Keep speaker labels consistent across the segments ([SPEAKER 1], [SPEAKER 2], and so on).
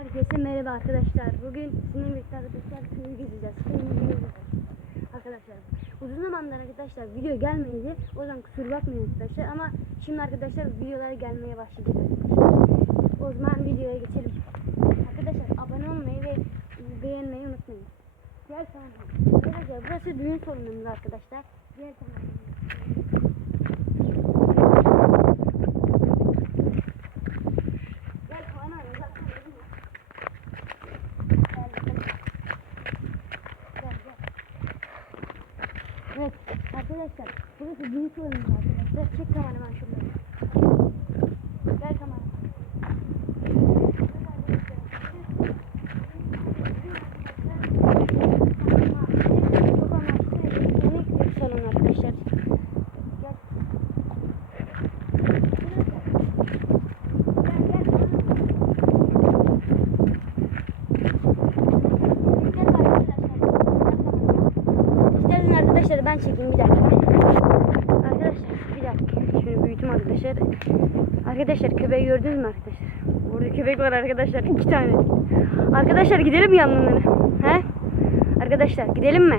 [SPEAKER 1] Herkese merhaba arkadaşlar. Bugün sizinle birlikte arkadaşlar köyü gezeceğiz. Arkadaşlar uzun zamandır arkadaşlar video gelmedi. O yüzden kusura bakmayın arkadaşlar. Ama şimdi arkadaşlar videolar gelmeye arkadaşlar. O zaman videoya geçelim. Arkadaşlar abone olmayı ve beğenmeyi unutmayın. Diğer kanal. Arkadaşlar burası düğün salonumuz arkadaşlar. Diğer kanal. Gel Kaan abi, zaten dedim ya. Gel bakalım. Gel, gel. Evet arkadaşlar burası düğün salonumuz arkadaşlar. Çek kameraman şunları. Gel kameraman. salon arkadaşlar. Gel. İsterseniz arkadaşlar ben çekeyim bir dakika. Arkadaşlar bir dakika. Şunu büyütüm arkadaşlar. Arkadaşlar köpeği gördünüz mü arkadaşlar? Burada köpek var arkadaşlar iki tane. Arkadaşlar gidelim yanlarına? He? Arkadaşlar gidelim mi?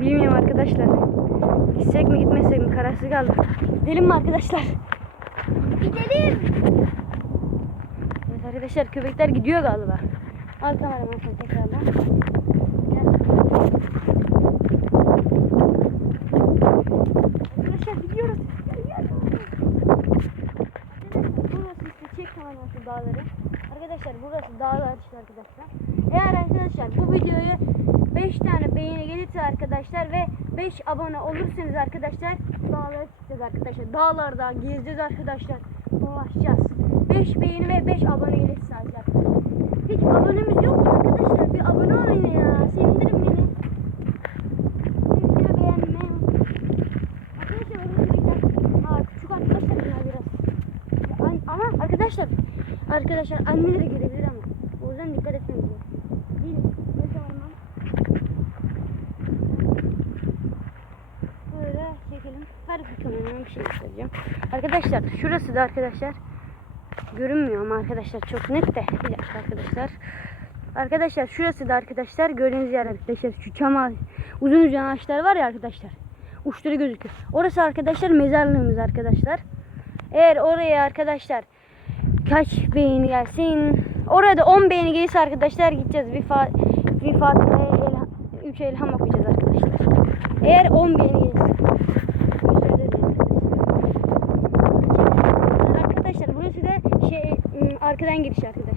[SPEAKER 1] Bilmiyorum arkadaşlar. Gitsek mi gitmesek mi kararsız kaldım. Gidelim mi arkadaşlar? Gidelim. Evet arkadaşlar köpekler gidiyor galiba. Al kameraman sen tekrardan. Gel. Arkadaşlar gidiyoruz. Gel gel. Arkadaşlar burası işte çek kameraman şu dağları. Arkadaşlar burası dağlar işte arkadaşlar. Eğer arkadaşlar bu videoyu 5 tane beğeni gelirse arkadaşlar ve 5 abone olursanız arkadaşlar dağlara çıkacağız arkadaşlar. Dağlarda gezeceğiz arkadaşlar. Dolaşacağız. 5 beğeni ve 5 abone gelirse arkadaşlar. Hiç abonemiz yok mu arkadaşlar? Bir abone olun ya. Sevindirin beni. Videoyu beğenmeyi. Arkadaşlar orada bir. Ha küçük arkadaşlar biraz. Ama arkadaşlar arkadaşlar anneleri gelebilir ama. O yüzden dikkat etmemiz lazım. Değil mi? Böyle çekelim. Her bir kameraya bir şey göstereceğim. Arkadaşlar şurası da arkadaşlar görünmüyor ama arkadaşlar çok net de. Bir dakika arkadaşlar. Arkadaşlar şurası da arkadaşlar gördüğünüz yer arkadaşlar. Şu çama uzun uzun ağaçlar var ya arkadaşlar. Uçları gözüküyor. Orası arkadaşlar mezarlığımız arkadaşlar. Eğer oraya arkadaşlar kaç beğeni gelsin. Orada 10 beğeni gelirse arkadaşlar gideceğiz. Bir, fa bir Fatiha, elham, 3 elham okuyacağız arkadaşlar. Eğer 10 beğeni gelirse. Arkadaşlar. Burası da şey ım, arkadan giriş arkadaşlar.